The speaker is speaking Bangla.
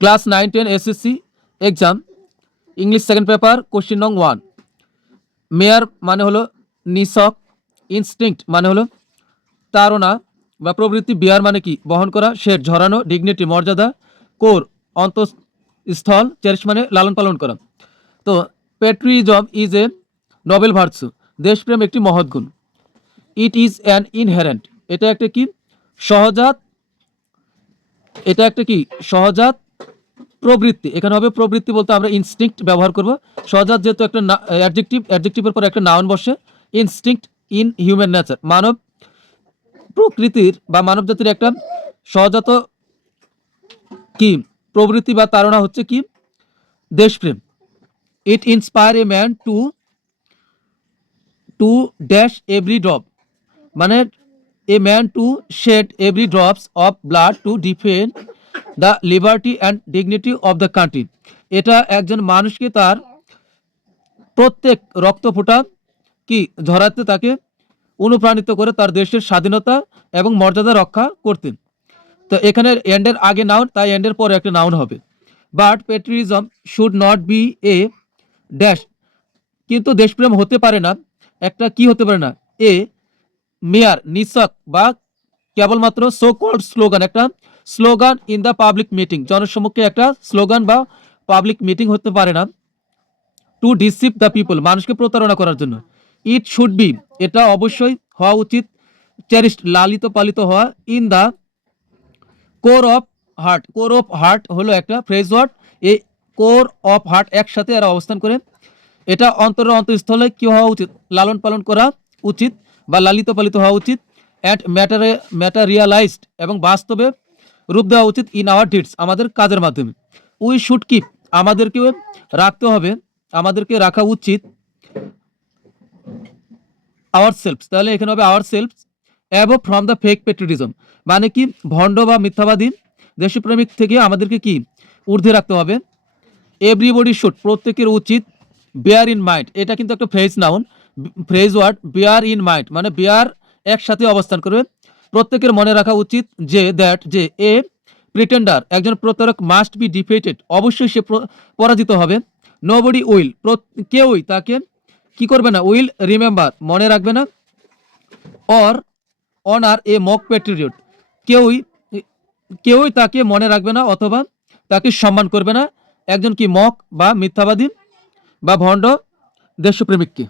Class 9-10 SSC exam English second paper question নং 1। মেয়ার মানে হলো নিছক, ইনস্টিংক্ট মানে হলো তাড়না বা প্রবৃত্তি, বিয়ার মানে কি বহন করা, শেড ঝরানো, ডিগনিটি মর্যাদা, কোর অন্তঃস্থল, চেরিশ মানে লালন পালন করা। তো patriotism is a Nobel virtue, দেশপ্রেম একটি মহৎ গুণ। ইট ইজ অ্যান ইনহেরেন্ট, এটা একটা কি সহজাত, এটা একটা কি সহজাত প্রবৃত্তি। এখানে হবে প্রবৃত্তি বলতে আমরা ইনস্টিংক্ট ব্যবহার করব। সহজাত যেহেতু একটা অ্যাডজেক্টিভ, অ্যাডজেক্টিভের পর একটা নাউন বসে, ইনস্টিংক্ট ইন হিউম্যান নেচার, মানব প্রকৃতির বা মানব জাতির একটা সহজাত কি প্রবৃত্তি বা তাড়না হচ্ছে কি দেশপ্রেম। It inspire a man to dash every drop, মানে a man to shed every drops of blood to defend the liberty and dignity of the country. এটা একজন মানুষকে তার প্রত্যেক রক্তফোঁটা কি ঝরাতে তাকে অনুপ্রাণিত করে তার দেশের স্বাধীনতা এবং মর্যাদা রক্ষা করতেন। তো এখানে এন্ডের আগে নাউন, তাই এন্ডের পরে একটা নাউন হবে। But patriotism should not be a dash, কিন্তু দেশপ্রেম হতে পারে না একটা কি হতে পারে না এ মেয়ার নিছক বা কেবলমাত্র সো কল্ড স্লোগান, একটা slogan in the public meeting, জনসম্মুখে একটা স্লোগান বা পাবলিক মিটিং হতে পারে না। টু ডিসিভ দ্য পিপল, মানুষকে প্রতারণা করার জন্য। ইট শুড বি, এটা অবশ্যই হওয়া উচিত, চেরিশড লালিত পালিত হওয়া, in the core of heart, core of heart হলো একটা ফ্রেজ ওয়ার্ড। এই কোর অফ হার্ট একসাথে এরা অবস্থান করে। এটা অন্তরের অন্তঃস্থলে কি হওয়া উচিত, লালন পালন করা উচিত বা লালিত পালিত হওয়া উচিত। অ্যাট ম্যাটারিয়ালাইজড, এবং বাস্তবে রূপ দেওয়া উচিত। ইন আওয়ার ডিডস, আমাদের কাজের মাধ্যমে। উই শুড কিপ, আমাদেরকে রাখতে হবে, আমাদেরকে রাখা উচিত। আওয়ার সেলফস, তাহলে এখানে হবে ourselves above from the fake patriotism, মানে কি ভণ্ড বা মিথ্যাবাদী দেশপ্রেমিক থেকে আমাদেরকে কি ঊর্ধ্বে রাখতে হবে। এভরিবডি শুড, প্রত্যেকের উচিত। বেয়ার ইন মাইন্ড, এটা কিন্তু একটা phrase noun, phrase word. Bear in mind মানে বেয়ার একসাথে অবস্থান করবে, প্রত্যেকের মনে রাখা উচিত যে দ্যাট যে এ প্রিটেন্ডার, একজন প্রতারক, মাস্ট বি ডিফিটেড, অবশ্যই সে পরাজিত হবে। নোবডি উইল, কেউই তাকে কি করবে না, উইল রিমেম্বার মনে রাখবে না। Or honour A mock Patriot, কেউই কেউই তাকে মনে রাখবে না অথবা তাকে সম্মান করবে না একজন কি মক বা মিথ্যাবাদী বা ভণ্ড দেশপ্রেমিককে।